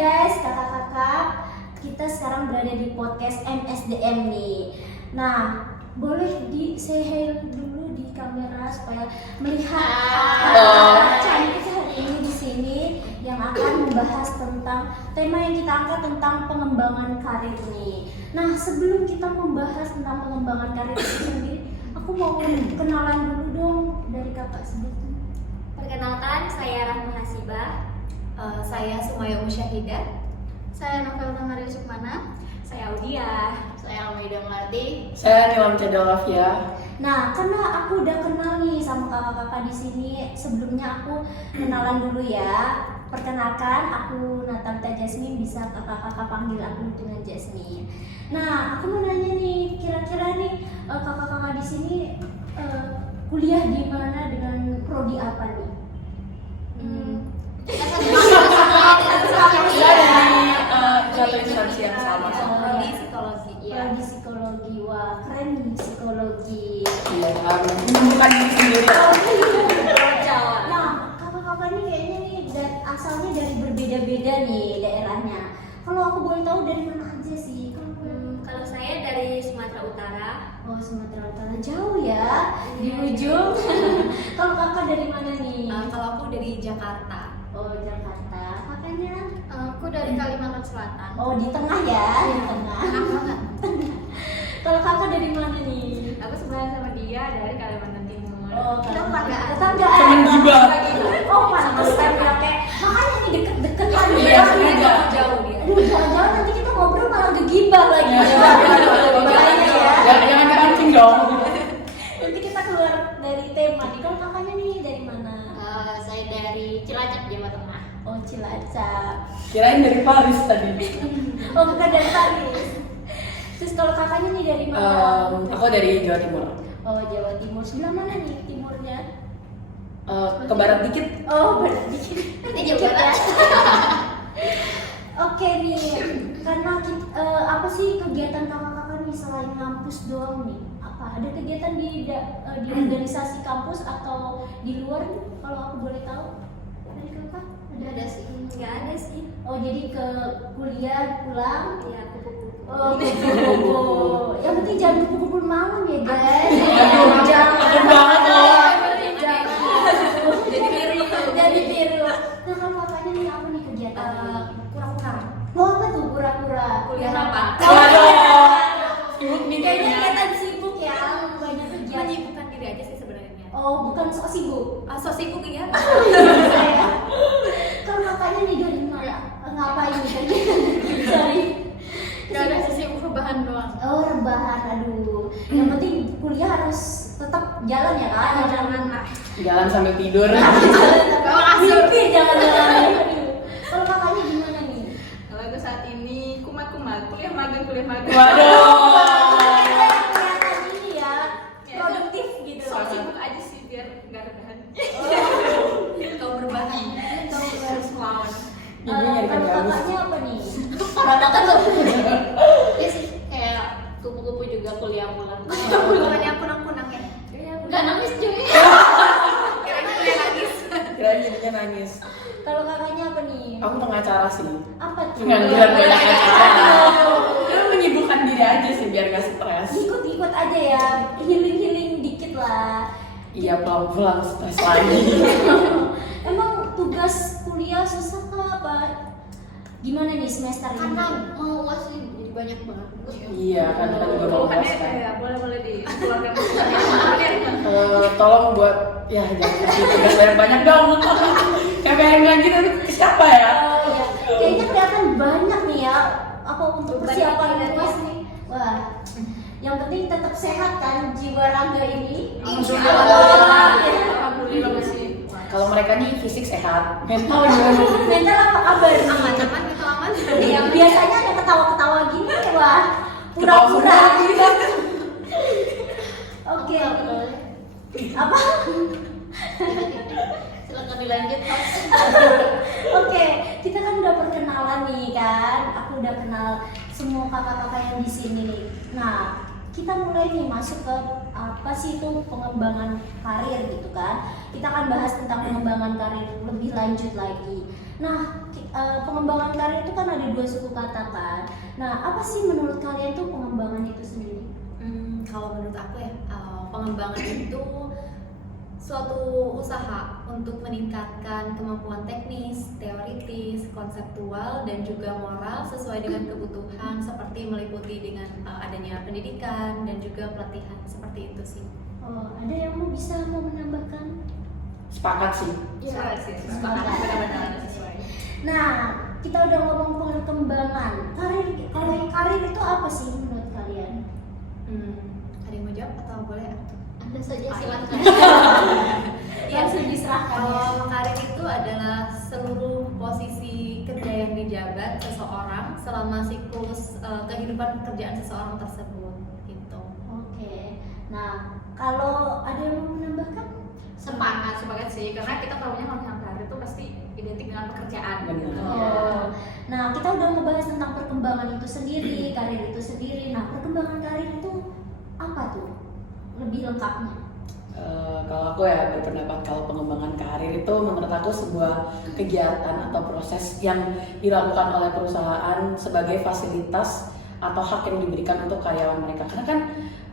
guys, kakak-kakak, kita sekarang berada di podcast MSDM nih. Nah, boleh say hi dulu di kamera supaya melihat cantik hari ini di sini yang akan membahas tentang tema yang kita angkat tentang pengembangan karir nih. Nah, sebelum kita membahas tentang pengembangan karir itu sendiri, aku mau kenalan dulu dong dari kakak sendiri. Perkenalkan, saya Rahma Hasibah. Saya Sumaya Musyahidah. Saya Novel Tamaria Sukmana. Saya Audia. Saya Almeida Melati. Saya Nilam Cedolafia. Nah, karena aku udah kenal nih sama kakak-kakak di sini, sebelumnya aku kenalan dulu ya. Perkenalkan, aku Natalita Jasmine, bisa kakak-kakak panggil aku dengan Jasmine. Nah, aku mau nanya nih, kira-kira nih kakak-kakak di sini kuliah di mana dengan prodi apa nih? Satu instansi yang sama. Prodi psikologi. Prodi psikologi, wah keren nih psikologi. Iya, menemukan diri sendiri. Nah, kakak-kakak ini kayaknya nih asalnya dari berbeda-beda nih daerahnya. Kalau aku boleh tahu dari mana aja sih? Kalau saya dari Sumatera Utara. Oh, Sumatera Utara, jauh ya di ujung. Kalau kakak dari mana nih? Kalau aku dari Jakarta. Oh, Jakarta. Kakaknya? Aku dari Kalimantan Selatan. Oh, di tengah ya, di tengah. Enak banget. Kalau kakak dari mana nih? Aku sebenarnya sama dia dari Kalimantan Timur. Oh, Kita tetanggaan. tetanggaan. Temen juga. Oh, pantesan ya kayak makanya nih deket-deket lagi. Iya, Dia jauh dia. Aduh, jangan-jangan nanti kita ngobrol malah gegibah lagi. Bahaya ya. Jangan dipancing dong. Nanti kita keluar dari tema nih. Kalau kakaknya nih dari mana? Saya dari Cilacap, Jawa Tengah. Oh, Cilacap. Kirain dari Paris tadi. Oh, bukan dari Paris. Terus kalau kakaknya nih dari mana? Aku dari Jawa Timur. Oh, Jawa Timur. Sebelah mana nih timurnya? Ke barat dikit. Oh, barat dikit. Nanti Jawa Barat. Oke nih, karena apa sih kegiatan kakak-kakak nih selain ngampus doang nih? Apa ada kegiatan di organisasi kampus atau di luar nih? Kalau aku boleh tahu dari kakak Ada sih. Nggak ada sih. Oh, jadi ke kuliah pulang. Iya, kupu-kupu. Oh, kumpul. Yang penting jangan kumpul malam ya guys. Takut banget loh. Jadi tiru. Nah, kalau kakaknya nih apa nih kegiatan? Kura-kura. Oh, apa tuh pura-pura? Kuliah apa? Waduh. Sibuk nih Kayaknya kayaknya. kelihatan sibuk ya, banyak kegiatan. Menyibukkan diri aja sih sebenarnya. Oh, bukan sok sibuk. So sibuk ya. Saya. Kalau kakaknya nih dari mana? Ngapain nih tadi? Sorry. Nggak ada sih, rebahan doang. Oh, rebahan. Aduh. Yang penting kuliah harus tetap jalan ya kak. Jangan Jalan sambil tidur. Bawa kasur. mimpi, jangan jalan. Aduh. Kalau kakaknya gimana nih? Kalau aku saat ini kumat-kumat kuliah magang. Waduh. Kelihatan ini ya, produktif gitu. So sibuk aja sih biar nggak rebahan. Kau berbahan. Kau harus melawan. Ibu nyari Kalau bagus. kakaknya apa nih? Rata-rata tuh. Ya sih, kayak kupu-kupu juga kuliah pulang. Bukannya aku kunang-kunang ya. Nggak nangis juga. Kira-kira kuliah nangis. Kirain jadinya nangis. Kalau kakaknya apa nih? Aku pengacara sih. Apa tuh? Pengangguran banyak acara. Itu menyibukkan diri aja sih biar gak stres. Ikut-ikut aja ya, healing dikit lah. Iya, pulang stres lagi. Emang tugas kuliah susah kah apa? Gimana nih semester ini? Karena mau uas sih jadi banyak banget. Iya, kan juga mau Keluhannya kan. ya boleh di keluarga. Tolong buat ya jangan kasih tugas banyak dong. Kayak pengen ngaji tapi ke siapa ya? Oh, ya. Kayaknya kelihatan banyak nih ya. Apa untuk persiapan Banyak UAS nih? Wah, yang penting tetap sehat kan jiwa raga ini. Alhamdulillah masih. Kalau mereka nih fisik sehat, mental gimana? Mental apa kabar? Aman gitu aman. Yang biasanya ada ketawa-ketawa gini, wah Ketawa pura-pura. semua. Oke. Apa? Silakan dilanjut. Oke, kita kan udah perkenalan nih kan. Aku udah kenal semua kakak-kakak yang di sini nih. Nah, kita mulai nih masuk ke apa sih itu pengembangan karir gitu kan. Kita akan bahas tentang pengembangan karir lebih lanjut lagi. Nah, pengembangan karir itu kan ada 2 suku kata kan. Nah, apa sih menurut kalian tuh pengembangan itu sendiri? Kalau menurut aku ya, pengembangan itu suatu usaha untuk meningkatkan kemampuan teknis, teoritis, konseptual, dan juga moral sesuai dengan kebutuhan seperti meliputi dengan adanya pendidikan dan juga pelatihan seperti itu sih. Oh, ada yang bisa menambahkan? Sepakat sih. Iya sih, sepakat. benar-benar sesuai. Nah, kita udah ngomong perkembangan karir. Kalau karir itu apa sih menurut kalian? Ada yang mau jawab atau boleh aku? Anda saja silakan. Langsung diserahkan ya. Kalau karir itu adalah seluruh posisi kerja yang dijabat seseorang selama siklus kehidupan pekerjaan seseorang tersebut gitu. Oke. Nah, kalau ada yang mau menambahkan? Sepakat sih, karena kita tahunya kalau misalnya karir itu pasti identik dengan pekerjaan. Benar. Oh. Nah, kita udah ngebahas tentang perkembangan itu sendiri, karir itu sendiri. Nah, perkembangan karir itu apa tuh? Lebih lengkapnya. Kalau aku ya berpendapat kalau pengembangan karir itu menurut aku sebuah kegiatan atau proses yang dilakukan oleh perusahaan sebagai fasilitas atau hak yang diberikan untuk karyawan mereka. Karena kan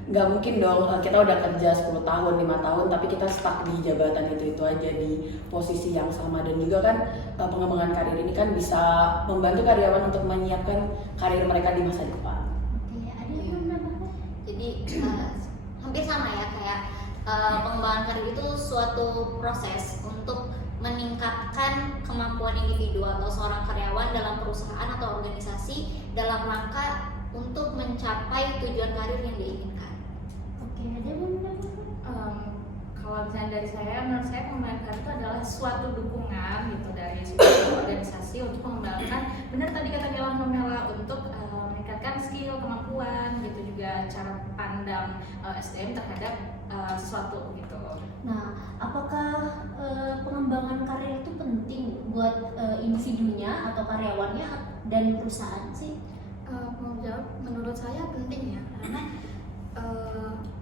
nggak mungkin dong kita udah kerja 10 tahun, 5 tahun tapi kita stuck di jabatan itu aja di posisi yang sama. Dan juga kan pengembangan karir ini kan bisa membantu karyawan untuk menyiapkan karir mereka di masa depan. Oke, ada yang mau menambahkan? Jadi hampir sama ya, kayak pengembangan karir itu suatu proses untuk meningkatkan kemampuan individu atau seorang karyawan dalam perusahaan atau organisasi dalam rangka untuk mencapai tujuan karir yang diinginkan. Oke, ada yang mau menambahkan? Kalau misalnya dari saya, menurut saya pengembangan karir itu adalah suatu dukungan gitu dari suatu organisasi untuk mengembangkan, benar tadi kata Gilang Pamela, untuk meningkatkan skill, kemampuan gitu, juga cara pandang SDM terhadap sesuatu gitu. Nah, apakah pengembangan karir itu penting buat individunya atau karyawannya dan perusahaan sih? Mau jawab, menurut saya penting ya, karena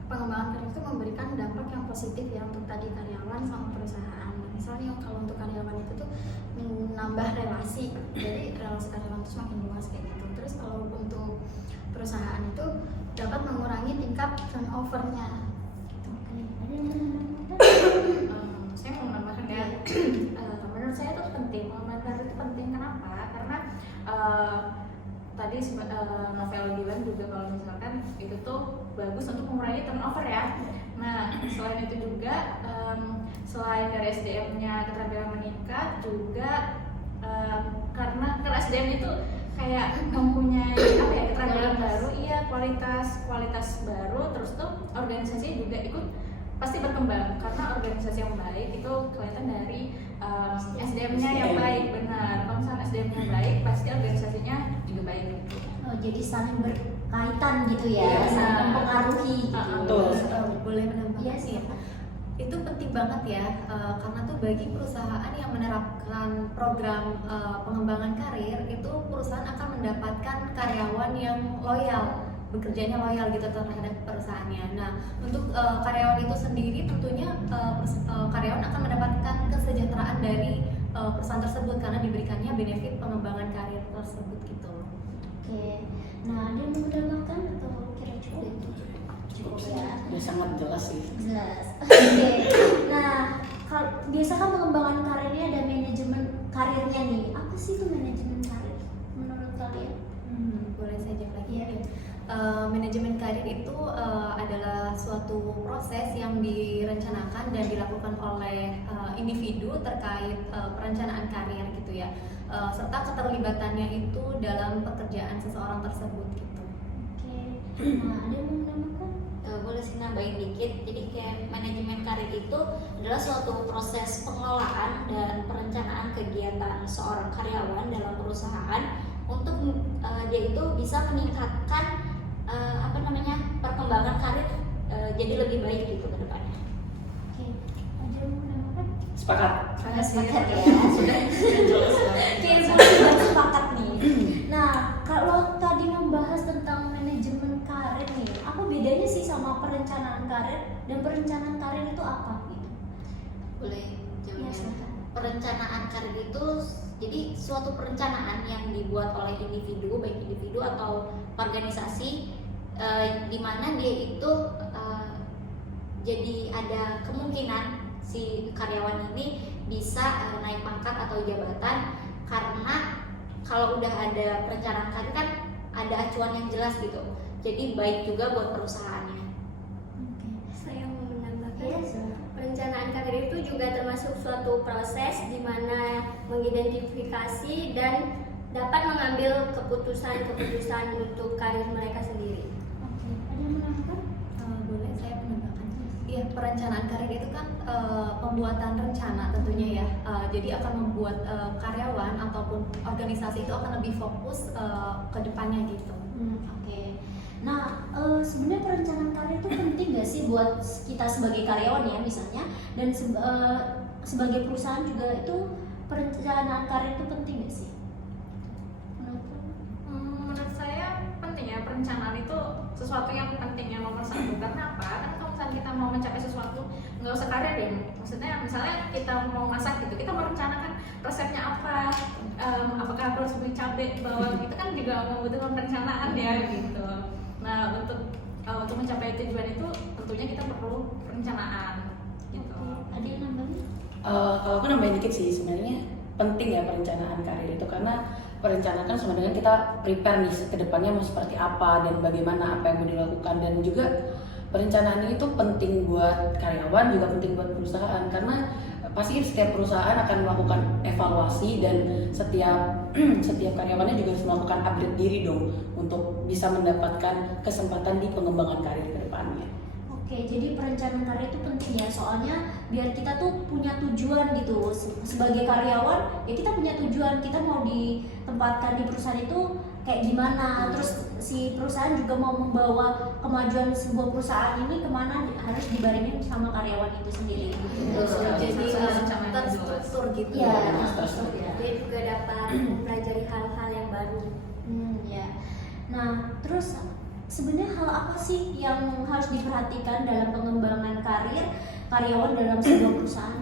pengembangan karir itu memberikan dampak yang positif ya untuk tadi karyawan sama perusahaan. Misalnya kalau untuk karyawan itu tuh menambah relasi, jadi relasi karyawan itu semakin luas kayak gitu. Terus kalau untuk perusahaan itu dapat mengurangi tingkat turnover-nya. Oke, ada yang mau menambahkan? Saya mau menambahkan ya, menurut saya itu penting, pengembangan karir itu penting. Kenapa? Karena tadi Novel bilang juga kalau misalkan itu tuh bagus untuk mengurangi turnover ya. Nah, selain itu juga selain dari SDM-nya keterampilan meningkat juga karena SDM itu kayak mempunyai apa ya, keterampilan baru, iya, kualitas baru, terus tuh organisasi juga ikut pasti berkembang karena organisasi yang baik itu kelihatan dari SDM-nya yang baik. Benar, kalau misalnya SDM-nya baik pasti organisasinya juga baik gitu. Oh, jadi saling berkaitan gitu ya, Iya, saling benar. mempengaruhi gitu. Betul. Boleh menambahkan Iya, sih. silakan. Itu penting banget ya, karena tuh bagi perusahaan yang menerapkan program pengembangan karir, itu perusahaan akan mendapatkan karyawan yang loyal, bekerjanya loyal gitu terhadap perusahaannya. Nah, untuk karyawan itu sendiri tentunya karyawan akan mendapatkan kesejahteraan dari perusahaan tersebut karena diberikannya benefit pengembangan karir tersebut gitu. Oke, nah ada yang mau menambahkan atau kira cukup? Cukup ya. Ya sangat jelas sih. Jelas. Oke. Nah, biasa kan pengembangan karirnya ada manajemen karirnya nih. Apa sih itu manajemen karir menurut kalian? Boleh saya jawab lagi Iya. ya. Manajemen karir itu adalah suatu proses yang direncanakan dan dilakukan oleh individu terkait perencanaan karir gitu ya, serta keterlibatannya itu dalam pekerjaan seseorang tersebut gitu. Oke. Nah, ada yang mau menambahkan? Boleh sih nambahin dikit. Jadi kayak manajemen karir itu adalah suatu proses pengelolaan dan perencanaan kegiatan seorang karyawan dalam perusahaan untuk dia itu bisa meningkatkan perkembangan karir jadi lebih baik gitu ke depannya. Oke. Ada yang mau menambahkan? Sepakat. Sepakat ya. Sudah jelas banget. Oke, sudah sepakat nih. Nah, kalau tadi membahas tentang manajemen karir nih, apa bedanya karir dan perencanaan karir itu apa gitu? Boleh Ya, jawabnya? silakan. Perencanaan karir itu jadi suatu perencanaan yang dibuat oleh individu, baik individu atau organisasi, di mana dia itu jadi ada kemungkinan si karyawan ini bisa naik pangkat atau jabatan, karena kalau udah ada perencanaan karir kan ada acuan yang jelas gitu. Jadi baik juga buat perusahaannya. Oke. Saya mau menambahkan, Ya, silakan. perencanaan karir itu juga termasuk suatu proses di mana mengidentifikasi dan dapat mengambil keputusan-keputusan untuk karir mereka sendiri. Oke. Ada yang menambahkan? Boleh saya menambahkan? Iya, perencanaan karir itu kan pembuatan rencana tentunya ya. Jadi akan membuat karyawan ataupun organisasi itu akan lebih fokus ke depannya gitu. Oke. Nah, sebenarnya perencanaan karir itu penting nggak sih buat kita sebagai karyawan ya misalnya, dan sebagai perusahaan juga itu perencanaan karir itu penting nggak sih? Menurut saya penting ya, perencanaan itu sesuatu yang penting, yang nomor satu. Karena apa? Kan kalau misalnya kita mau mencapai sesuatu, nggak usah karir deh. Maksudnya misalnya kita mau masak gitu, kita merencanakan resepnya apa, apakah harus beli cabai, bawang, itu kan juga membutuhkan perencanaan ya gitu. Nah, untuk mencapai tujuan itu tentunya kita perlu perencanaan gitu. Ada yang nambahin? Kalau aku nambahin dikit sih, sebenarnya penting ya perencanaan karir itu, karena perencanaan kan sebenarnya kita prepare nih ke depannya mau seperti apa dan bagaimana apa yang mau dilakukan, dan juga perencanaan ini tuh penting buat karyawan, juga penting buat perusahaan, karena pasti setiap perusahaan akan melakukan evaluasi dan setiap karyawannya juga harus melakukan upgrade diri dong untuk bisa mendapatkan kesempatan di pengembangan karir ke depannya. Oke, jadi perencanaan karir itu penting ya, soalnya biar kita tuh punya tujuan gitu. Sebagai karyawan, ya kita punya tujuan, kita mau ditempatkan di perusahaan itu kayak gimana, terus si perusahaan juga mau membawa kemajuan sebuah perusahaan ini kemana, harus dibarengin sama karyawan itu sendiri gitu. Jadi Sama-sama terstruktur gitu. Iya, terstruktur. ya. Dia juga dapat mempelajari hal-hal yang baru. Ya. Nah, terus sebenarnya hal apa sih yang harus diperhatikan dalam pengembangan karir karyawan dalam sebuah perusahaan?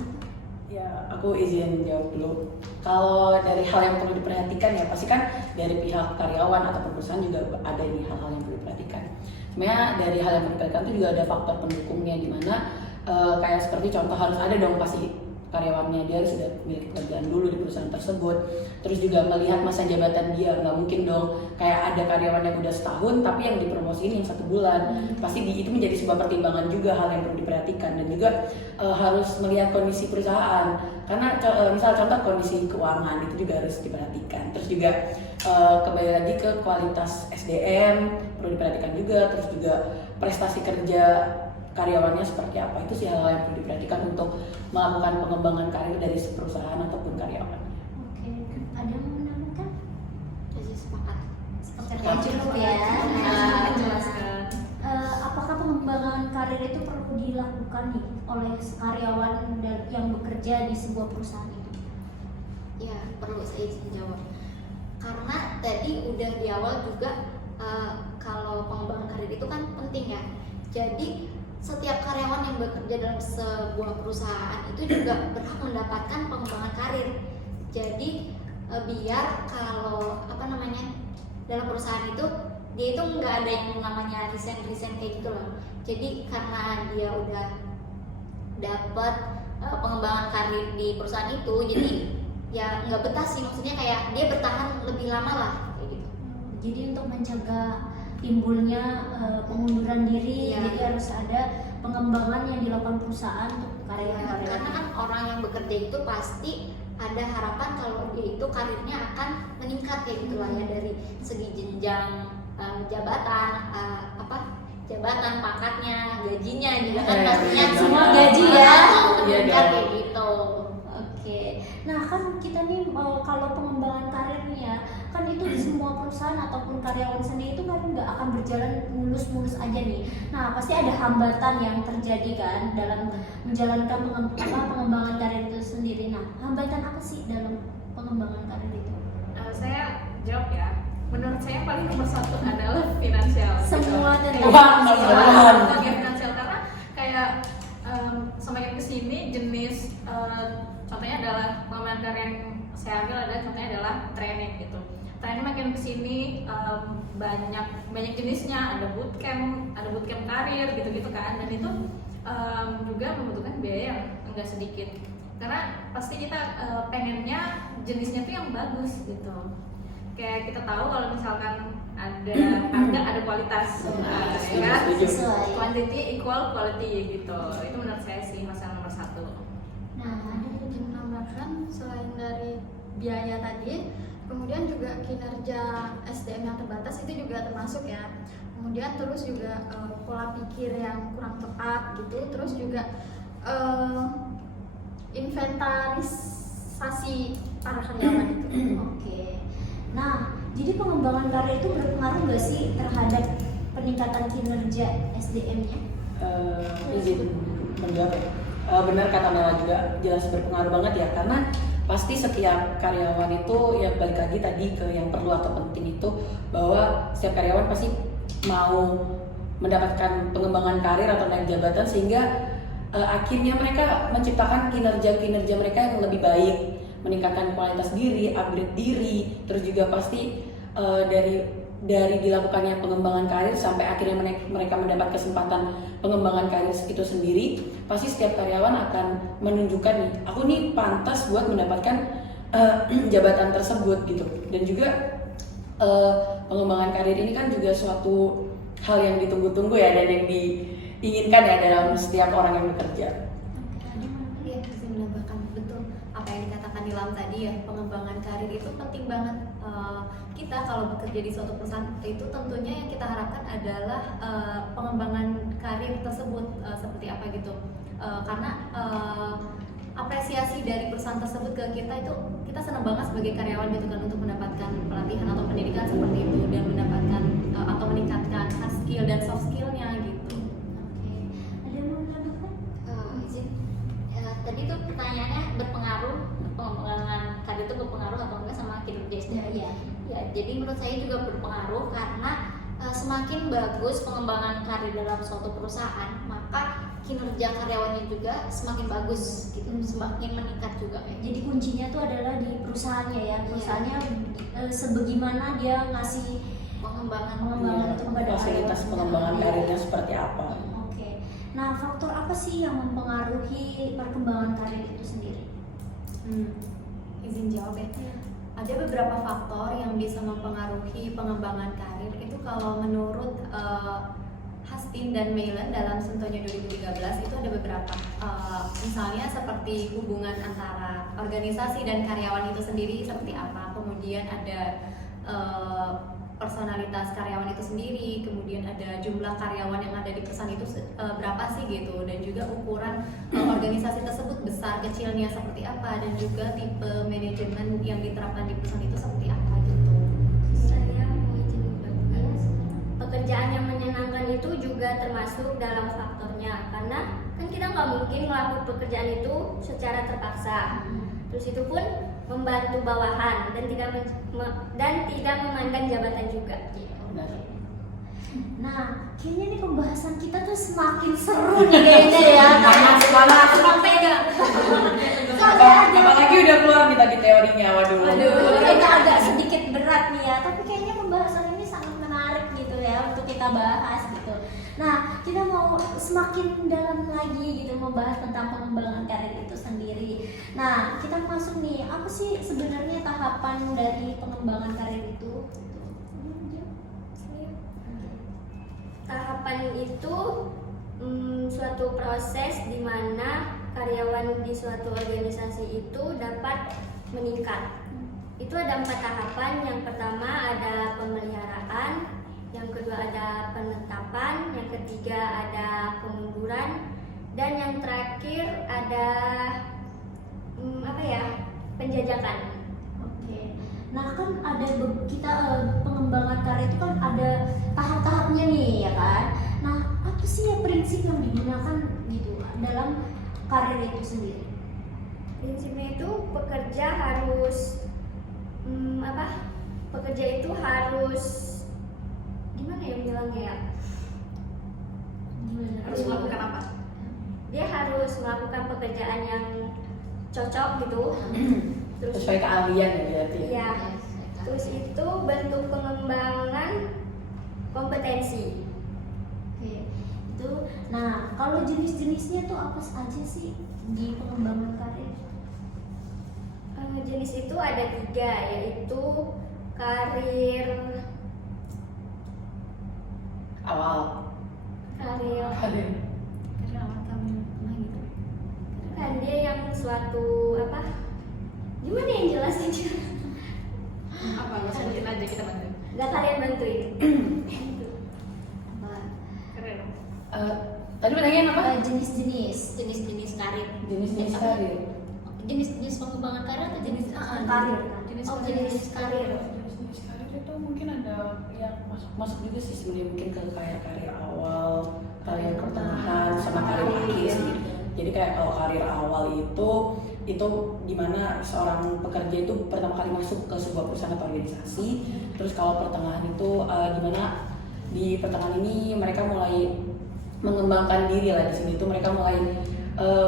Ya, aku izin jawab dulu. Kalau dari hal yang perlu diperhatikan ya pasti kan dari pihak karyawan atau perusahaan juga ada nih hal-hal yang perlu diperhatikan. Sebenarnya dari hal yang perlu diperhatikan itu juga ada faktor pendukungnya, di mana kayak seperti contoh harus ada dong pasti karyawannya, dia harus sudah memiliki pekerjaan dulu di perusahaan tersebut. Terus juga melihat masa jabatan dia, nggak mungkin dong kayak ada karyawan yang udah setahun tapi yang dipromosiin yang 1 bulan. Pasti itu menjadi sebuah pertimbangan juga, hal yang perlu diperhatikan. Dan juga harus melihat kondisi perusahaan, karena misal contoh kondisi keuangan itu juga harus diperhatikan. Terus juga kembali lagi ke kualitas SDM perlu diperhatikan juga. Terus juga prestasi kerja karyawannya seperti apa, itu sih hal-hal yang perlu diperhatikan untuk melakukan pengembangan karir dari perusahaan ataupun karyawan. Oke, ada yang mau menambahkan? Jadi sepakat. Oke, cukup ya. Menjelaskan. Apakah pengembangan karir itu perlu dilakukan nih oleh karyawan yang bekerja di sebuah perusahaan itu? Ya, perlu saya izin jawab. Karena tadi udah di awal juga kalau pengembangan karir itu kan penting ya. Jadi setiap karyawan yang bekerja dalam sebuah perusahaan itu juga berhak mendapatkan pengembangan karir. Jadi biar kalau dalam perusahaan itu dia itu nggak ada yang namanya resign kayak gitu loh. Jadi karena dia udah dapat pengembangan karir di perusahaan itu, jadi ya nggak betah sih, maksudnya kayak dia bertahan lebih lama lah kayak gitu. Jadi untuk mencegah timbulnya pengunduran diri, Iya. jadi harus ada pengembangan yang dilakukan perusahaan untuk Ya, karyawan-karyawan. karena kan orang yang bekerja itu pasti ada harapan kalau dia itu karirnya akan meningkat kayak gitulah ya, dari segi jenjang jabatan, jabatan, pangkatnya, gajinya juga kan Iya, pastinya iya, semua gaji ya. mau Iya, meningkat dong. kayak gitu. Oke, nah kan kita nih kalau pengembangan karir nih ya, kan itu di semua perusahaan ataupun karyawan sendiri itu kan nggak akan berjalan mulus-mulus aja nih. Nah pasti ada hambatan yang terjadi kan dalam menjalankan pengembangan karir itu sendiri. Nah hambatan apa sih dalam pengembangan karir itu? Saya jawab ya. Menurut saya paling nomor 1 adalah finansial. Semua tentang Wah, finansial. keren. Bagian finansial, karena contohnya adalah pengembangan karir yang saya ambil adalah contohnya adalah training gitu. Training makin kesini banyak jenisnya, ada bootcamp karir gitu kan, dan itu juga membutuhkan biaya yang enggak sedikit. Karena pasti kita pengennya jenisnya tuh yang bagus gitu. Kayak kita tahu kalau misalkan ada harga ada kualitas, ya kan? Quantity equal quality gitu. Itu menurut saya sih masalah nomor 1. Nah, ingin menambahkan selain dari biaya tadi, kemudian juga kinerja SDM yang terbatas itu juga termasuk ya. Kemudian terus juga pola pikir yang kurang tepat gitu, terus juga inventarisasi para karyawan itu. Oke. Nah, jadi pengembangan karir itu berpengaruh nggak sih terhadap peningkatan kinerja SDM-nya? Izin menjawab ya. Benar kata Mela juga, jelas berpengaruh banget ya, karena pasti setiap karyawan itu ya balik lagi tadi ke yang perlu atau penting itu, bahwa setiap karyawan pasti mau mendapatkan pengembangan karir atau naik jabatan, sehingga akhirnya mereka menciptakan kinerja mereka yang lebih baik, meningkatkan kualitas diri, upgrade diri, terus juga pasti dari dilakukannya pengembangan karir sampai akhirnya mereka mendapat kesempatan pengembangan karir itu sendiri, pasti setiap karyawan akan menunjukkan nih, aku nih pantas buat mendapatkan jabatan tersebut gitu. Dan juga pengembangan karir ini kan juga suatu hal yang ditunggu-tunggu ya, dan yang diinginkan ya dalam setiap orang yang bekerja. Iya, bisa menambahkan betul apa yang dikatakan Nilam tadi ya, pengembangan karir itu penting banget. Kita kalau bekerja di suatu perusahaan itu tentunya yang kita harapkan adalah pengembangan karir tersebut seperti apa gitu. Karena apresiasi dari perusahaan tersebut ke kita itu, kita senang banget sebagai karyawan gitu kan, untuk mendapatkan pelatihan atau pendidikan seperti itu dan mendapatkan atau meningkatkan hard skill dan soft skillnya gitu. Oke. Ada yang mau menambahkan? Izin. Tadi tuh pertanyaannya pengembangan karir itu berpengaruh atau enggak sama kinerja SDM? Iya. Ya, jadi menurut saya juga berpengaruh, karena semakin bagus pengembangan karir dalam suatu perusahaan, maka kinerja karyawannya juga semakin bagus gitu, semakin meningkat juga ya. Jadi kuncinya tuh adalah di perusahaannya ya. Perusahaannya sebagaimana dia ngasih pengembangan itu kepada fasilitas karyawannya. pengembangan Iya. karirnya seperti apa. Oke. Nah, faktor apa sih yang mempengaruhi perkembangan karir itu sendiri? Izin jawab ya. Ada beberapa faktor yang bisa mempengaruhi pengembangan karir itu. Kalau menurut Hastin dan Mailen dalam Sentonya 2013 itu ada beberapa, misalnya seperti hubungan antara organisasi dan karyawan itu sendiri seperti apa, kemudian ada personalitas karyawan itu sendiri, kemudian ada jumlah karyawan yang ada di perusahaan itu berapa sih gitu, dan juga ukuran organisasi tersebut besar kecilnya seperti apa, dan juga tipe manajemen yang diterapkan di perusahaan itu seperti apa gitu. Saya mau izin membahas. Pekerjaan yang menyenangkan itu juga termasuk dalam faktornya, karena kan kita nggak mungkin ngelakuin pekerjaan itu secara terpaksa. Terus itu pun membantu bawahan dan tidak memandang jabatan juga. Benar. Nah, kayaknya nih pembahasan kita tuh semakin seru nih kayaknya ya. Panas banget. Soalnya Apalagi udah keluar nih tadi teorinya, waduh. kayaknya agak sedikit berat nih ya, tapi kayaknya pembahasan ini sangat menarik gitu ya untuk kita bahas gitu. Nah, kita mau semakin dalam lagi gitu membahas tentang pengembangan karir itu sendiri. Nah, kita masuk nih, apa sih sebenarnya tahapan dari pengembangan karir itu? Tahapan itu suatu proses di mana karyawan di suatu organisasi itu dapat meningkat. Itu ada 4 tahapan. Yang pertama ada pemeliharaan, yang kedua ada penetapan, yang ketiga ada kemunduran, dan yang terakhir ada penjajakan. Oke. Nah, kan ada kita pengembangan karir itu kan ada tahap-tahapnya nih ya kan. Nah, apa sih ya prinsip yang digunakan gitu dalam karir itu sendiri? Prinsipnya itu pekerja harus pekerja itu harus gimana ya bilangnya ya? Harus melakukan apa? Dia harus melakukan pekerjaan yang cocok gitu. Terus Sesuai keahlian ya berarti ya. ya, terus itu bentuk pengembangan kompetensi. Oke, itu. Nah, kalau jenis-jenisnya tuh apa aja sih di pengembangan karir? Jenis itu ada 3, yaitu karir Awal. karir Karena awal kamu pernah gitu. kan dia yang suatu apa? Gimana yang jelasin? Apa lo sebutin aja kita bantu. Nggak kalian bantuin. Keren. Tadi pertanyaan apa? Jenis-jenis Jenis-jenis karir. Jenis-jenis karir. Jenis-jenis pengembangan karir atau jenis karir. Jenis Oh, jenis karir. Jenis karir itu mungkin ada yang masuk juga sih sebenarnya, mungkin ke kayak karir awal, karir pertengahan, sama karir akhir sih. Jadi kayak kalau karir awal itu dimana seorang pekerja itu pertama kali masuk ke sebuah perusahaan atau organisasi. Terus kalau pertengahan itu dimana di pertengahan ini mereka mulai mengembangkan diri lah. Di sini tuh mereka mulai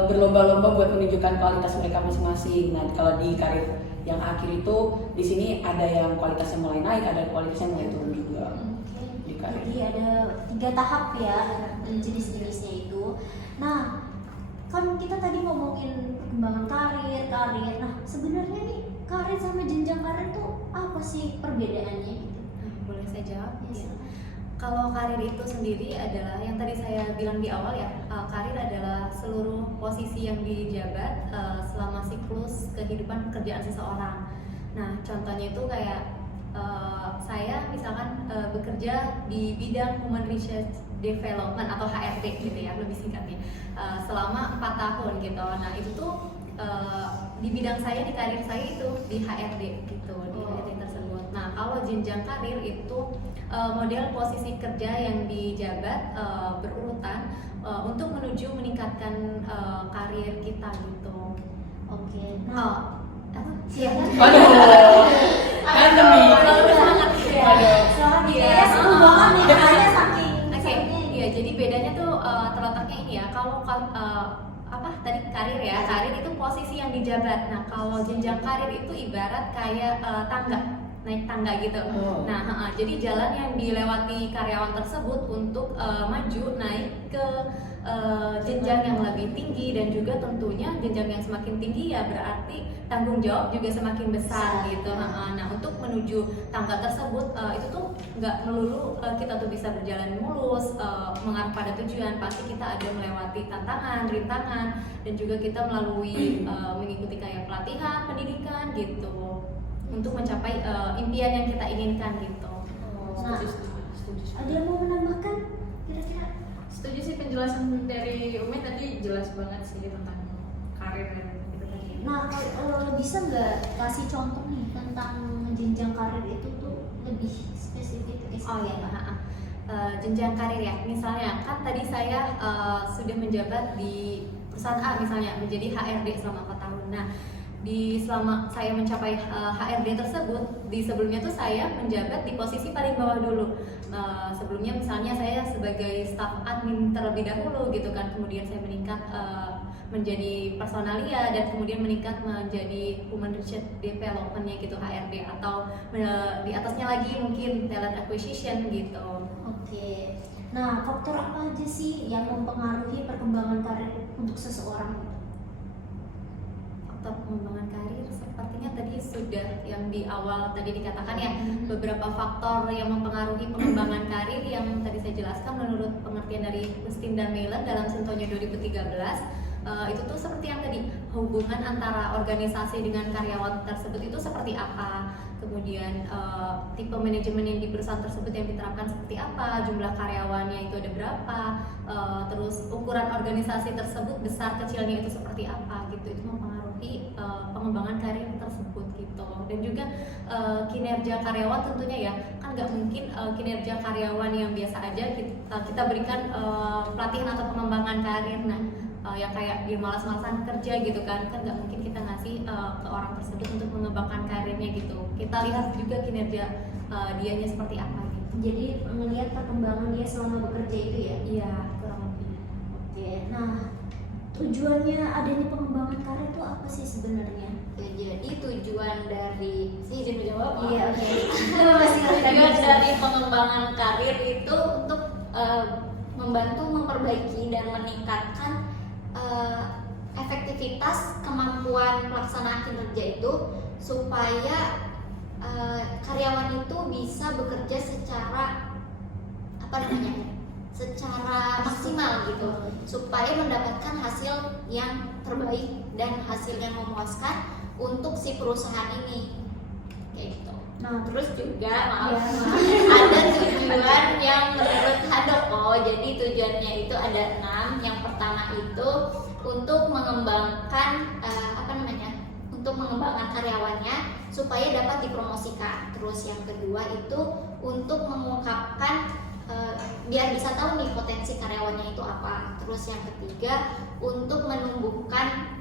berlomba-lomba buat menunjukkan kualitas mereka masing-masing. Nah, kalau di karir yang akhir itu di sini ada yang kualitasnya mulai naik, ada kualitasnya mulai turun juga. Di karir. Jadi ada 3 tahap ya jenis-jenisnya itu. Nah, kan kita tadi ngomongin perkembangan karir. Nah, sebenarnya nih karir sama jenjang karir tuh apa sih perbedaannya gitu? Boleh saya jawab? Yes. Ya. Kalau karir itu sendiri adalah yang tadi saya bilang di awal ya, karir adalah seluruh posisi yang dijabat selama siklus kehidupan pekerjaan seseorang. Nah, contohnya itu kayak saya misalkan bekerja di bidang Human Resource Development atau HRD gitu ya, lebih singkatnya, selama 4 tahun gitu. Nah, itu tuh di bidang saya, di karir saya itu di HRD gitu, di HRD tersebut. Nah, kalau jenjang karir itu model posisi kerja yang dijabat berurutan untuk menuju meningkatkan karir kita gitu. Oke. Oh, Apa? Silakan. Aduh, pandemi. Silakan ya, seru banget nih katanya saking Oke, besarnya. iya. Jadi bedanya tuh terletaknya ini ya. Kalau apa tadi karir ya, karir itu posisi yang dijabat. Nah, kalau jenjang karir itu ibarat kayak tangga, naik tangga gitu. Oh. Nah, jadi jalan yang dilewati karyawan tersebut untuk maju naik ke jenjang yang lebih tinggi, dan juga tentunya jenjang yang semakin tinggi ya berarti tanggung jawab juga semakin besar gitu. Nah, untuk menuju tangga tersebut itu tuh nggak melulu kita tuh bisa berjalan mulus mengarah pada tujuan. Pasti kita ada melewati tantangan, rintangan, dan juga kita melalui mengikuti kayak pelatihan, pendidikan gitu untuk mencapai impian yang kita inginkan gitu. Nah, ada yang mau menambahkan kira-kira? Setuju sih penjelasan dari Umi tadi, jelas banget sih tentang karir dan gitu tadi. Nah, kalau bisa nggak kasih contoh nih tentang jenjang karir itu tuh lebih spesifik? Oh ya, jenjang karir ya. Misalnya kan tadi saya sudah menjabat di perusahaan A misalnya, menjadi HRD selama 4 tahun. Nah, selama saya mencapai HRD tersebut, di sebelumnya tuh saya menjabat di posisi paling bawah dulu. Sebelumnya misalnya saya sebagai staf admin terlebih dahulu gitu kan, kemudian saya meningkat menjadi personalia, dan kemudian meningkat menjadi Human Resource Development-nya gitu, HRD, atau di atasnya lagi mungkin Talent Acquisition gitu. Oke. Nah, faktor apa aja sih yang mempengaruhi perkembangan karir untuk seseorang? Faktor pengembangan karir sepertinya tadi sudah yang di awal tadi dikatakan ya, beberapa faktor yang mempengaruhi pengembangan karir yang tadi saya jelaskan menurut pengertian dari Rustin dan Mailen dalam Sentonya 2013. Itu tuh seperti yang tadi, hubungan antara organisasi dengan karyawan tersebut itu seperti apa, kemudian tipe manajemen yang di perusahaan tersebut yang diterapkan seperti apa, jumlah karyawannya itu ada berapa, terus ukuran organisasi tersebut besar kecilnya itu seperti apa gitu. Itu mempengaruhi pengembangan karir tersebut gitu. Dan juga kinerja karyawan tentunya ya, kan nggak mungkin kinerja karyawan yang biasa aja kita berikan pelatihan atau pengembangan karir. Nah, yang kayak dia malas-malasan kerja gitu kan nggak mungkin kita ngasih ke orang tersebut untuk mengembangkan karirnya gitu. Kita lihat juga kinerja dianya seperti apa gitu. Jadi melihat perkembangan dia selama bekerja itu ya? Iya, kurang lebih. Oke. Nah, tujuannya adanya pengembangan karir itu apa sih sebenarnya? Ya, jadi tujuan dari izin menjawab. Iya, oke. Tujuan dari pengembangan karir itu untuk membantu memperbaiki dan meningkatkan efektivitas kemampuan pelaksanaan kinerja itu supaya karyawan itu bisa bekerja secara secara maksimal gitu, supaya mendapatkan hasil yang terbaik dan hasil yang memuaskan untuk si perusahaan ini kayak gitu. Nah, Terus juga Iya. ada tujuan yang menurut Handoko. Jadi tujuannya itu ada 6. Yang pertama itu untuk mengembangkan untuk mengembangkan karyawannya supaya dapat dipromosikan. Terus yang kedua itu untuk mengungkapkan biar bisa tahu nih potensi karyawannya itu apa. Terus yang ketiga untuk menumbuhkan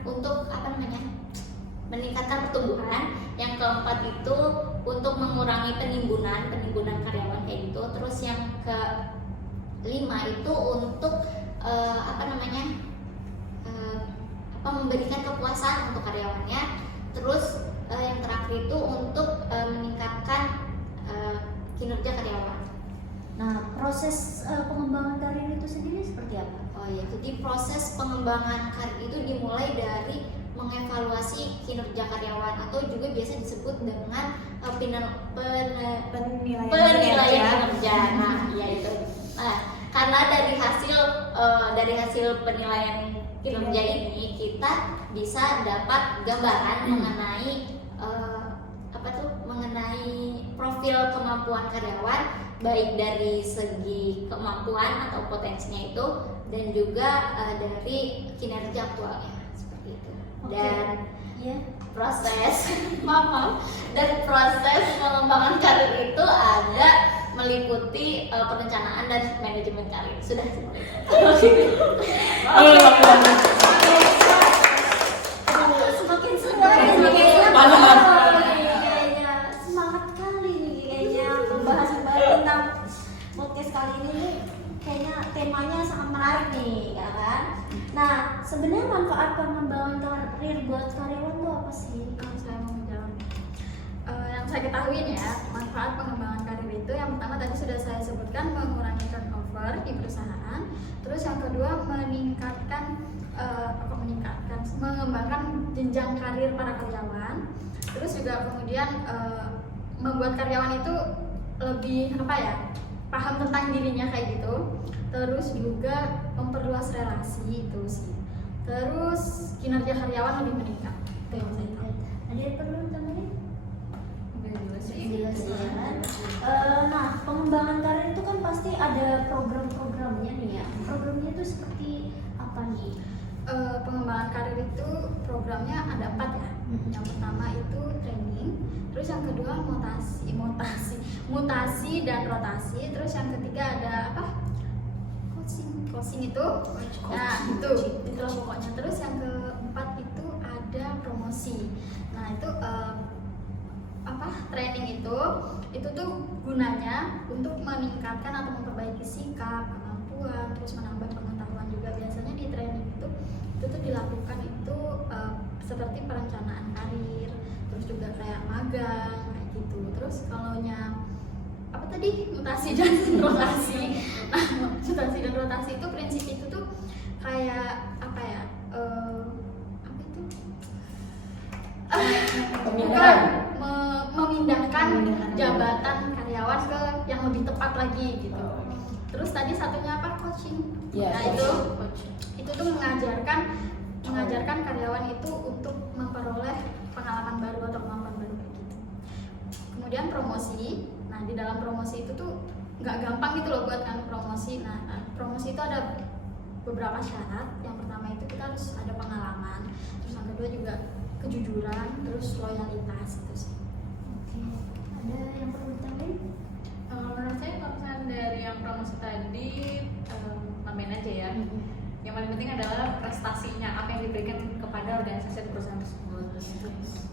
meningkatkan pertumbuhan. Yang keempat itu untuk mengurangi penimbunan karyawan kayak gitu. Terus yang kelima itu untuk memberikan kepuasan untuk karyawannya. Terus yang terakhir itu untuk meningkatkan kinerja karyawan. Nah, proses pengembangan karir itu sendiri seperti apa? Oh ya, jadi proses pengembangan karir itu dimulai dari mengevaluasi kinerja karyawan atau juga biasa disebut dengan penilaian kinerja. Nah, ya itu. Nah, karena dari hasil penilaian kinerja ini kita bisa dapat gambaran mengenai mengenai profil kemampuan karyawan, baik dari segi kemampuan atau potensinya itu dan juga dari kinerja aktualnya seperti itu. Oke. Dan Ya. proses dan proses pengembangan karir itu ada meliputi perencanaan dan manajemen karir. Sudah seperti itu. Semakin semangat kayaknya semangat kali nih kayaknya pembahasan tentang podcast kali ini nih, kayaknya temanya sangat menarik nih, ya kan? Nah, sebenarnya manfaat pengembangan karir buat karyawan tuh apa sih? Kalau saya mau menjawab, yang saya ketahui ya, manfaat pengembangan karir itu yang pertama tadi sudah saya sebutkan, mengurangi turnover di perusahaan. Terus yang kedua mengembangkan jenjang karir para karyawan. Terus juga kemudian membuat karyawan itu lebih paham tentang dirinya kayak gitu. Terus juga memperluas relasi itu sih. Terus kinerja karyawan lebih meningkat. Itu yang saya tahu. Ada yang perlu tambahin? Jelas ya. Nah, pengembangan karir itu kan pasti ada program-programnya nih ya. Programnya itu seperti apa nih? Pengembangan karir itu programnya ada 4 ya. Yang pertama itu training, terus yang kedua mutasi dan rotasi, terus yang ketiga ada coaching itu. Nah, itu pokoknya. Terus yang keempat itu ada promosi. Nah, itu training itu tuh gunanya untuk meningkatkan atau memperbaiki sikap, kemampuan, terus menambah pengetahuan juga. Biasanya di training itu tuh dilakukan itu seperti perencanaan karir, terus juga kayak magang kayak gitu. Terus kalaunya mutasi dan rotasi. Nah, mutasi dan rotasi itu prinsip itu tuh kayak memindahkan jabatan karyawan ke yang lebih tepat lagi gitu. Terus tadi satunya coaching. Ya, Nah, itu tuh mengajarkan karyawan itu untuk memperoleh pengalaman baru atau kemampuan baru kayak gitu. Kemudian promosi. Nah, di dalam promosi itu tuh nggak gampang gitu loh buat kan promosi. Nah, promosi itu ada beberapa syarat. Yang pertama itu kita harus ada pengalaman. Terus yang kedua juga kejujuran, terus loyalitas itu sih. Oke, ada yang perlu ditambahin? Menurut saya kalau misalnya dari yang promosi tadi nambahin aja ya. Yang paling penting adalah prestasinya, apa yang diberikan kepada organisasi atau perusahaan tersebut.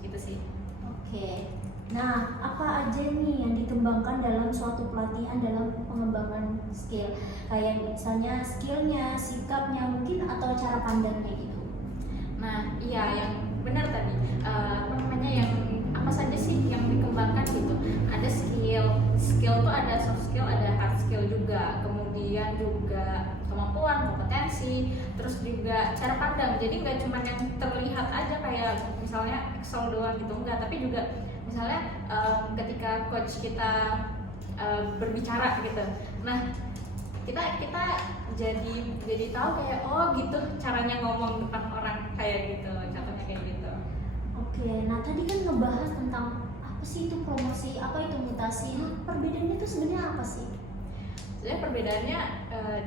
Itu sih. Oke. Nah, apa aja nih yang dikembangkan dalam suatu pelatihan dalam pengembangan skill? Kayak misalnya skillnya, sikapnya mungkin atau cara pandangnya gitu. Nah, iya yang benar tadi. Apa namanya, yang apa saja sih yang dikembangkan gitu? Ada skill tuh ada soft skill, ada hard skill juga. Kemudian juga kemampuan, kompetensi, terus juga cara pandang. Jadi nggak cuma yang terlihat aja kayak misalnya Excel doang gitu, enggak, tapi juga misalnya ketika coach kita berbicara gitu. Nah, kita jadi tahu kayak oh gitu caranya ngomong depan orang kayak gitu, contohnya kayak gitu. Oke, nah tadi kan ngebahas tentang apa sih itu promosi, apa itu mutasi. Nah, perbedaannya itu sebenarnya apa sih? Sebenarnya perbedaannya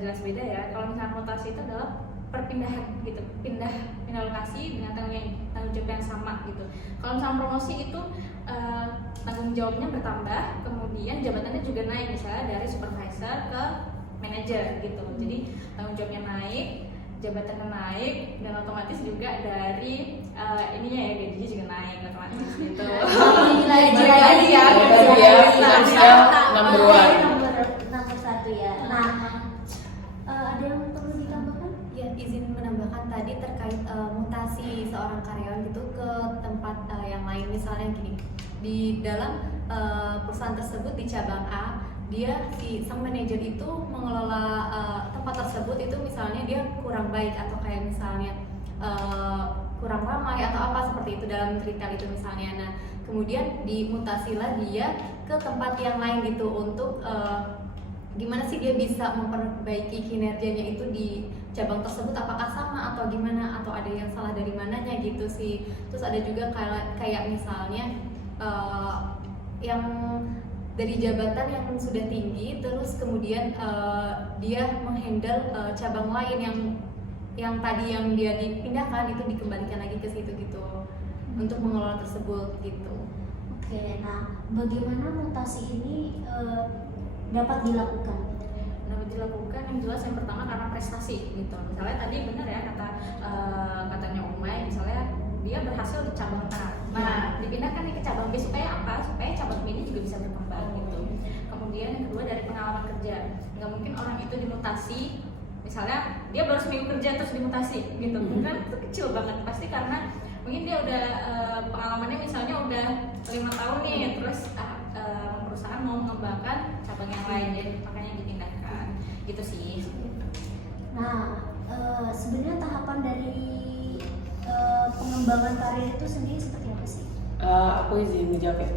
jelas beda ya. Kalau misalnya mutasi itu adalah perpindahan gitu, pindah lokasi dengan tanggung jawab yang sama gitu. Kalau misalnya promosi itu tanggung jawabnya bertambah, kemudian jabatannya juga naik, misalnya dari supervisor ke manager gitu. Jadi tanggung jawabnya naik, jabatannya naik, dan otomatis juga dari ininya ya, gajinya juga naik otomatis gitu. Balik lagi ya, finansial number one. Nomor satu ya. Nah, ada yang perlu ditambahkan? Ya, izin menambahkan tadi terkait mutasi seorang karyawan gitu ke tempat yang lain. Misalnya gini, di dalam perusahaan tersebut di cabang A, dia sang manajer itu mengelola tempat tersebut itu misalnya dia kurang baik atau kayak misalnya kurang ramai atau apa seperti itu dalam retail itu misalnya. Nah, kemudian dimutasilah dia ke tempat yang lain gitu untuk gimana sih dia bisa memperbaiki kinerjanya itu di cabang tersebut, apakah sama atau gimana, atau ada yang salah dari mananya gitu sih. Terus ada juga kayak misalnya yang dari jabatan yang sudah tinggi terus kemudian dia menghandle cabang lain yang tadi yang dia dipindahkan itu dikembalikan lagi ke situ gitu untuk mengelola tersebut gitu. Oke, nah bagaimana mutasi ini dapat dilakukan? Dapat dilakukan yang jelas yang pertama karena prestasi gitu. Misalnya tadi benar ya katanya Umay, misalnya dia berhasil di cabang A. Nah, dipindahkan nih ke cabang B supaya apa? Supaya cabang B ini juga bisa berkembang gitu. Kemudian yang kedua dari pengalaman kerja. Nggak mungkin orang itu dimutasi, misalnya dia baru seminggu kerja terus dimutasi gitu. Kan itu kecil banget, pasti karena mungkin dia udah pengalamannya misalnya udah 5 tahun nih, terus perusahaan mau mengembangkan cabang yang lain, jadi makanya dipindahkan gitu sih. Nah, sebenarnya tahapan dari pengembangan karir itu sendiri seperti apa sih? Aku izin menjawab ya.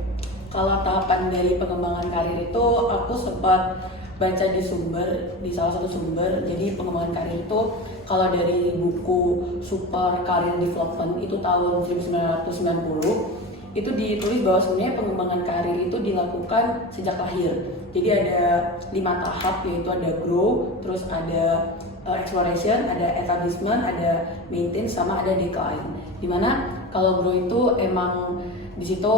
Kalau tahapan dari pengembangan karir itu aku sempat baca di salah satu sumber. Jadi pengembangan karir itu kalau dari buku Super Career Development itu tahun 1990 itu ditulis bahwa sebenarnya pengembangan karir itu dilakukan sejak lahir. Jadi ada 5 tahap, yaitu ada grow, terus ada exploration, ada establishment, ada maintain, sama ada decline. Dimana kalau grow itu emang di situ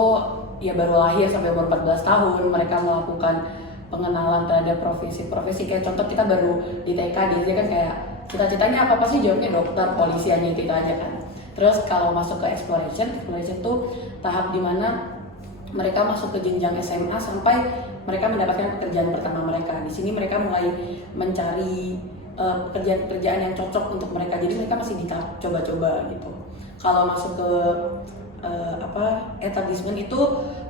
ya baru lahir sampai umur 14 tahun mereka melakukan pengenalan terhadap profesi kayak contoh kita baru di TK dia kan kayak cita-citanya apa sih, jawabnya dokter, polisi, hanya itu aja kan. Terus kalau masuk ke exploration itu tahap dimana mereka masuk ke jenjang SMA sampai mereka mendapatkan pekerjaan pertama mereka. Di sini mereka mulai mencari pekerjaan-pekerjaan yang cocok untuk mereka. Jadi mereka masih di tahap coba-coba gitu. Kalau masuk ke establishment itu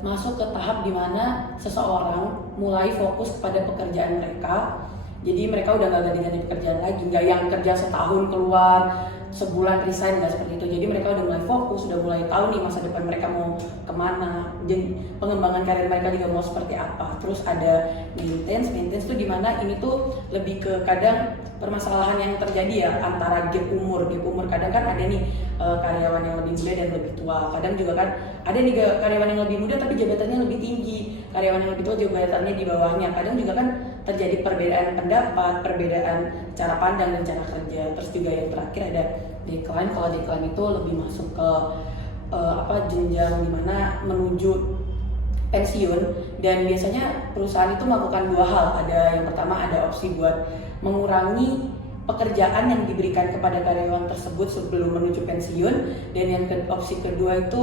masuk ke tahap dimana seseorang mulai fokus kepada pekerjaan mereka. Jadi mereka udah nggak ganti-ganti pekerjaan lagi, nggak yang kerja setahun keluar, sebulan resign, nggak seperti itu. Jadi mereka udah mulai fokus, udah mulai tahu nih masa depan mereka mau kemana, jadi pengembangan karir mereka juga mau seperti apa. Terus ada maintenance itu dimana ini tuh lebih ke kadang permasalahan yang terjadi ya antara gap umur kadang kan ada nih karyawan yang lebih muda dan lebih tua, kadang juga kan ada nih karyawan yang lebih muda tapi jabatannya lebih tinggi, karyawan yang lebih tua jabatannya di bawahnya. Kadang juga kan terjadi perbedaan pendapat, perbedaan cara pandang dan cara kerja. Terus juga yang terakhir ada decline. Kalau decline itu lebih masuk ke jenjang dimana menuju pensiun, dan biasanya perusahaan itu melakukan 2 hal. Ada yang pertama ada opsi buat mengurangi pekerjaan yang diberikan kepada karyawan tersebut sebelum menuju pensiun, dan yang opsi kedua itu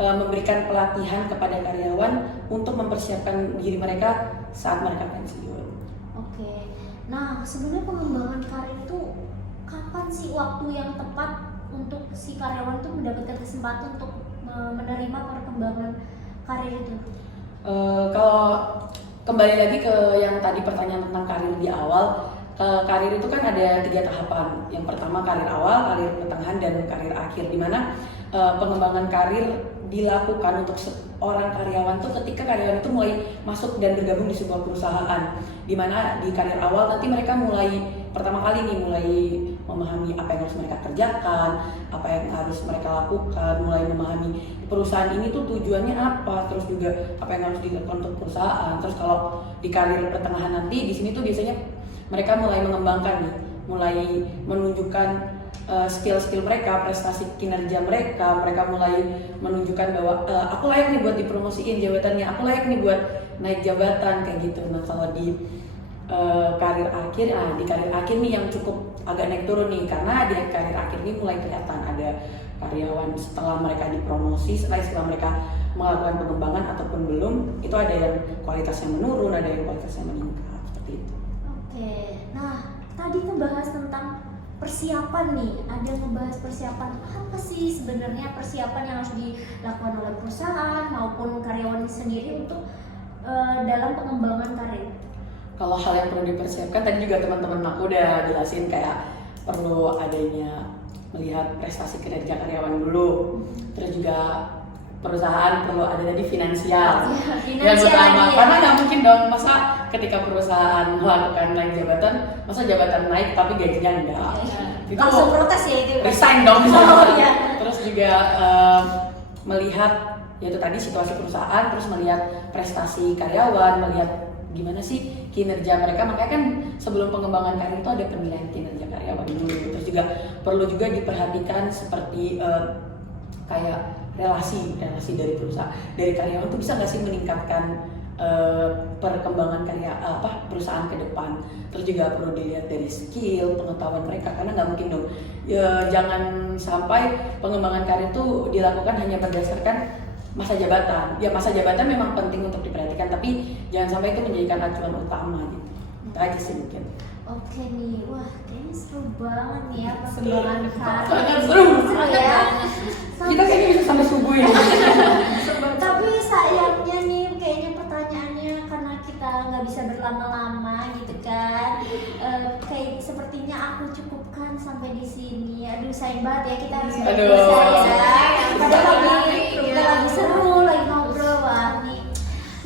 memberikan pelatihan kepada karyawan untuk mempersiapkan diri mereka saat mereka pensiun. Oke. Nah, sebenarnya pengembangan karir itu kapan sih waktu yang tepat untuk si karyawan itu mendapatkan kesempatan untuk menerima perkembangan karir itu? Kalau kembali lagi ke yang tadi pertanyaan tentang karir di awal, karir itu kan ada 3 tahapan. Yang pertama karir awal, karir pertengahan, dan karir akhir, di mana pengembangan karir dilakukan untuk seorang karyawan tuh ketika karyawan itu mulai masuk dan bergabung di sebuah perusahaan, di mana di karir awal nanti mereka mulai pertama kali nih mulai memahami apa yang harus mereka kerjakan, apa yang harus mereka lakukan, mulai memahami perusahaan ini tuh tujuannya apa, terus juga apa yang harus dilakukan untuk perusahaan. Terus kalau di karir pertengahan nanti di sini tuh biasanya mereka mulai mengembangkan nih, mulai menunjukkan skill-skill mereka, prestasi kinerja mereka mulai menunjukkan bahwa aku layak nih buat dipromosiin jabatannya, aku layak nih buat naik jabatan kayak gitu. Nah kalau di karir akhir, di karir akhir nih yang cukup agak naik turun nih, karena di karir akhir ini mulai kelihatan ada karyawan setelah mereka dipromosi, setelah mereka melakukan pengembangan ataupun belum, itu ada yang kualitasnya menurun, ada yang kualitasnya meningkat seperti itu. Oke. Nah, tadi ngebahas tentang persiapan nih, ada ngebahas persiapan apa sih sebenarnya persiapan yang harus dilakukan oleh perusahaan maupun karyawan sendiri untuk dalam pengembangan karir. Kalau hal yang perlu dipersiapkan tadi juga teman-teman aku udah jelasin, kayak perlu adanya melihat prestasi kinerja karyawan dulu, terus juga perusahaan perlu ada tadi finansial. Yang utama, karena nggak mungkin dong masa ketika perusahaan melakukan naik jabatan, masa jabatan naik tapi gajinya enggak. Itu Langsung protes ya itu. resign dong misalnya. Oh, iya. Terus juga melihat yaitu tadi situasi perusahaan, terus melihat prestasi karyawan, melihat gimana sih kinerja mereka. Makanya kan sebelum pengembangan karir itu ada penilaian kinerja karyawan dulu. Terus juga perlu juga diperhatikan seperti kayak relasi dari perusahaan, dari karyawan tuh bisa nggak sih meningkatkan perkembangan perusahaan ke depan. Terus juga perlu dilihat dari skill, pengetahuan mereka, karena nggak mungkin dong jangan sampai pengembangan karir itu dilakukan hanya berdasarkan masa jabatan. Ya masa jabatan memang penting untuk diperhatikan, tapi jangan sampai itu menjadikan acuan utama gitu. Itu aja sih mungkin. Oke nih, wah kayaknya seru banget nih ya perkembangan karir. Sangat seru. Seru ya. Kita kayaknya bisa sampai subuh ya. Tapi sayangnya nih kayaknya pertanyaannya karena kita nggak bisa berlama-lama gitu kan. Kayak sepertinya aku cukupkan sampai di sini. Aduh sayang banget ya kita harus Aduh. berpisah ya. Padahal kita lagi seru, lagi ngobrol. Wah nih.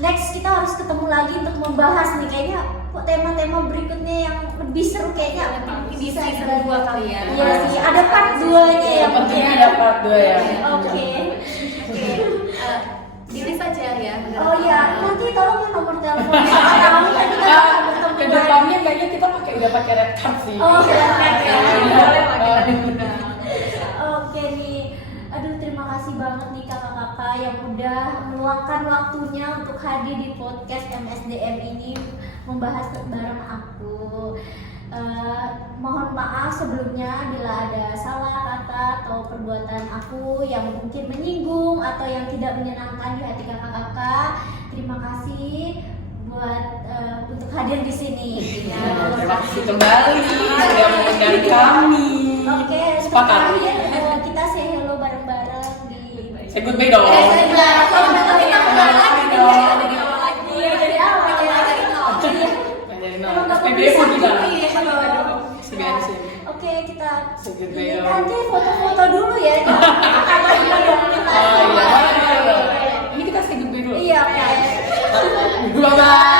Next kita harus ketemu lagi untuk membahas nih, kayaknya kok tema-tema berikutnya yang lebih seru kayaknya bisa season 2 kali ya. Iya sih, ada part 2-nya ya. Pentingnya ada part 2 ya. Oke. Diri saja ya. Oh iya, nanti tolong ya nomor telepon. Tahu kan kita akan bertemu lagi. Kedepannya kayaknya kita udah pakai red card sih. Oh iya. Boleh lah kita diundang. Oke nih. Aduh terima kasih banget nih kakak-kakak yang udah meluangkan waktunya untuk hadir di podcast MSDM ini membahas bareng aku. Mohon maaf sebelumnya bila ada salah kata atau perbuatan aku yang mungkin menyinggung atau yang tidak menyenangkan di hati kakak-kakak. Terima kasih buat untuk hadir di sini. Terima kasih kembali sudah mengundang kami. Oke, Sepakat. terakhir kita say hello bareng-bareng di Say goodbye dong. Dari awal ya. Jadi SPBU kita. SPBU sih. Oke, kita Say goodbye ini dong. nanti foto-foto dulu ya. Oh iya. Ini kita say goodbye dulu. Iya, oke. Bye bye.